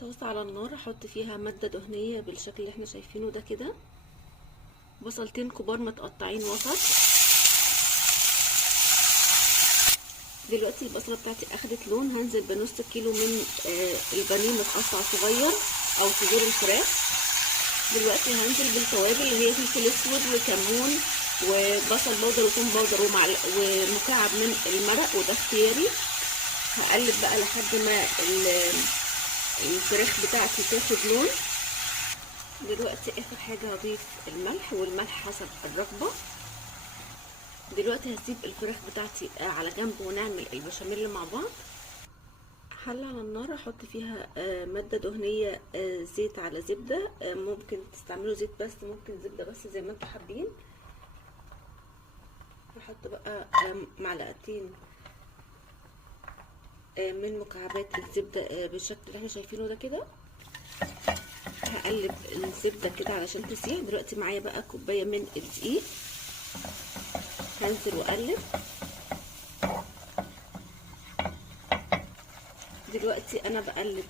طاسة على النار، احط فيها مادة دهنية بالشكل اللي احنا شايفينه ده كده. بصلتين كبار متقطعين وسط. دلوقتي البصلة بتاعتي اخدت لون، هنزل بنص كيلو من البانيه متقطع صغير او صدور الفراخ. دلوقتي هنزل بالتوابل اللي هي فلفل اسود وكمون وبصل بودر وثوم بودر ومكعب من المرق، وده اختياري. هقلب بقى لحد ما الفراخ بتاعتي تاخد لون. دلوقتي اخر حاجة هضيف الملح، والملح حسب الرغبة. دلوقتي هسيب الفراخ بتاعتي على جنب ونعمل البشاميل مع بعض. حلة على النار، احط فيها مادة دهنية، زيت على زبدة. ممكن تستعملوا زيت بس، ممكن زبدة بس، زي ما انتوا حابين. هحط بقى معلقتين من مكعبات الزبدة بالشكل اللي احنا شايفينه ده كده. هقلب الزبدة كده علشان تسيح. دلوقتي معايا بقى كوباية من الدقيق، هنزل واقلب. دلوقتي انا بقلب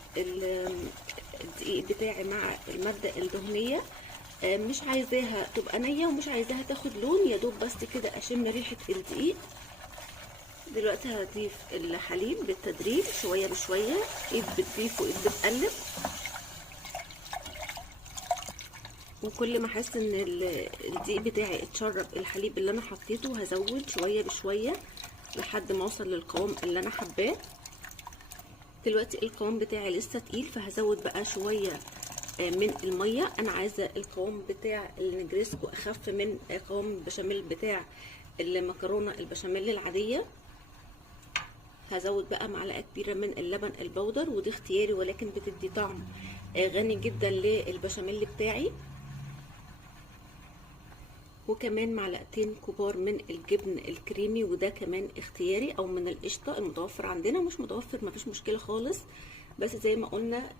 الدقيق بتاعي مع المادة الدهنية. مش عايزاها تبقى نية ومش عايزاها تاخد لون، يا دوب بس كده اشم ريحة الدقيق. دلوقتي هضيف الحليب بالتدريج شوية بشوية، ايد بتضيف وايد بتقلب. وكل ما احس ان الدقيق بتاعي اتشرب الحليب اللي انا حطيته، هزود شوية بشوية لحد ما اوصل للقوام اللي انا حباه. دلوقتي القوام بتاعي لسه تقيل، فهزود بقى شوية من المية. انا عايزة القوام بتاع النجريسكو اخف من قوام البشاميل بتاع المكرونة البشاميل العادية. هزود بقى معلقة كبيرة من اللبن البودر، ودي اختياري ولكن بتدي طعم غني جدا للبشاميل بتاعي. وكمان معلقتين كبار من الجبن الكريمي، وده كمان اختياري، او من القشطة المتوفر عندنا. مش متوفر مفيش مشكلة خالص، بس زي ما قلنا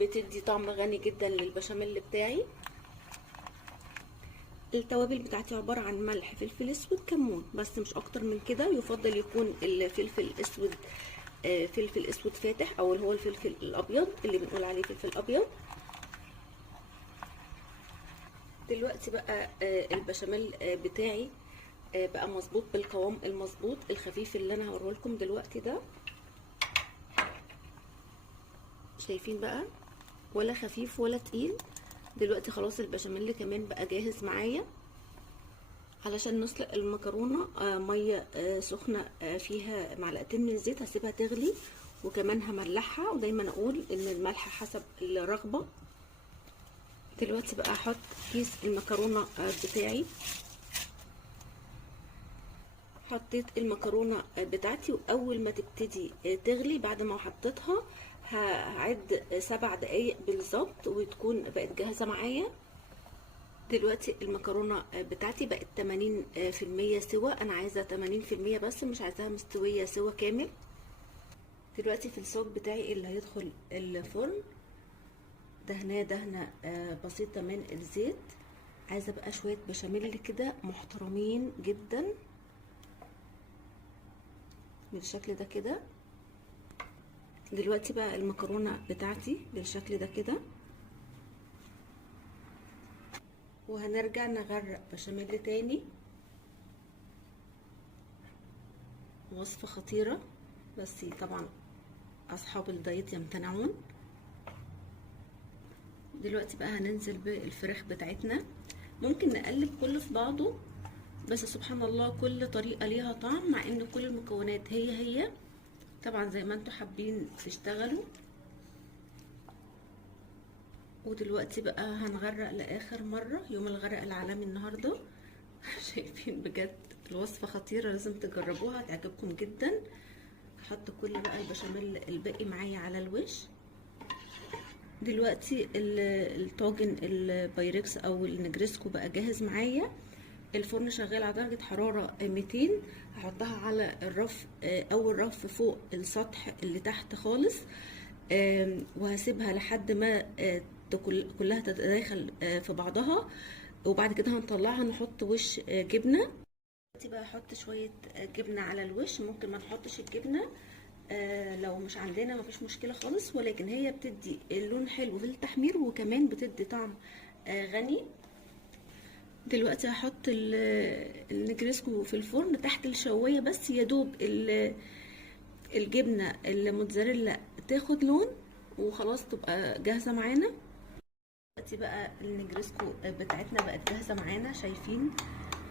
بتدي طعم غني جدا للبشاميل بتاعي. التوابل بتاعتي عبارة عن ملح، فلفل اسود، كمون، بس مش اكتر من كده. يفضل يكون الفلفل اسود فلفل اسود فاتح، او اللي هو الفلفل الابيض اللي بنقول عليه فلفل ابيض. دلوقتي بقى البشاميل بتاعي بقى مظبوط بالقوام المظبوط الخفيف اللي انا هوريه لكم دلوقتي ده. شايفين بقى؟ ولا خفيف ولا تقيل. دلوقتي خلاص البشاميل كمان بقى جاهز معايا. علشان نسلق المكرونه ميه سخنه فيها معلقتين من الزيت، هسيبها تغلي وكمان هملحها. ودايما اقول ان الملح حسب الرغبه. دلوقتي بقى احط كيس المكرونه بتاعي. حطيت المكرونه بتاعتي، واول ما تبتدي تغلي بعد ما حطيتها هعد 7 دقايق بالظبط وتكون بقت جاهزه معايا. دلوقتي المكرونه بتاعتي بقت 80% سوا. انا عايزه 80% بس، مش عايزاها مستويه سوا كامل. دلوقتي في الصاج بتاعي اللي هيدخل الفرن دهناه دهنه بسيطه من الزيت. عايزه بقى شويه بشاميل كده محترمين جدا بالشكل ده كده. دلوقتي بقى المكرونه بتاعتي بالشكل ده كده، وهنرجع نغرق بشاميل تاني. وصفه خطيره، بس طبعا اصحاب الدايت يمتنعون. دلوقتي بقى هننزل بالفراخ بتاعتنا. ممكن نقلب كله في بعضه، بس سبحان الله كل طريقه ليها طعم، مع ان كل المكونات هي طبعا زي ما انتوا حابين تشتغلوا. ودلوقتي بقى هنغرق لاخر مره، يوم الغرق العالمي النهارده. شايفين؟ بجد الوصفه خطيره، لازم تجربوها هتعجبكم جدا. هحط كل بقى البشاميل الباقي معايا على الوش. دلوقتي الطاجن البايركس او النجريسكو بقى جاهز معايا. الفرن شغال على درجه حراره 200. هحطها على الرف، اول رف فوق السطح اللي تحت خالص، وهسيبها لحد ما كلها تتداخل في بعضها. وبعد كده هنطلعها نحط وش جبنه. دلوقتي بقى احط شويه جبنه على الوش. ممكن ما نحطش الجبنه، لو مش عندنا مفيش مشكله خالص، ولكن هي بتدي اللون حلو في التحمير، وكمان بتدي طعم غني. دلوقتي هحط النجريسكو في الفرن تحت الشوايه، بس يا دوب الجبنه الموتزاريلا تاخد لون وخلاص تبقى جاهزه معانا. دلوقتي بقى النجريسكو بتاعتنا بقت جاهزه معانا. شايفين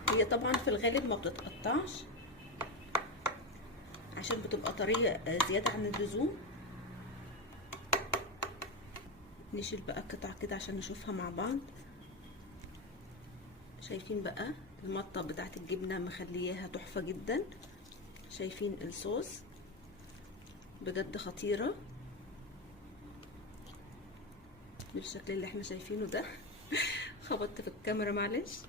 هي طبعا في الغالب ما بتتقطعش عشان بتبقى طريه زياده عن اللزوم. نشيل بقى القطع كده عشان نشوفها مع بعض. شايفين بقى المطه بتاعت الجبنه مخلياها تحفه جدا. شايفين الصوص بجد خطيره بالشكل اللي احنا شايفينه ده. خبطت في الكاميرا معلش.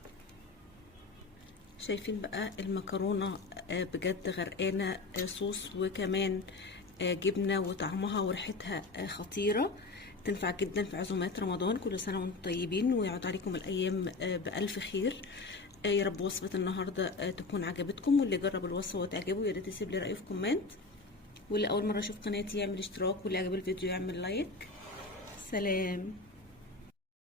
شايفين بقى المكرونه بجد غرقانه صوص وكمان جبنه، وطعمها وريحتها خطيره. تنفع جدا في عزومات رمضان. كل سنه وانتم طيبين ويعود عليكم الايام بالف خير. يا رب وصفه النهارده تكون عجبتكم، واللي جرب الوصفه وتعجبه يا ريت يسيب لي رايه في كومنت، واللي اول مره يشوف قناتي يعمل اشتراك، واللي عجب الفيديو يعمل لايك. سلام.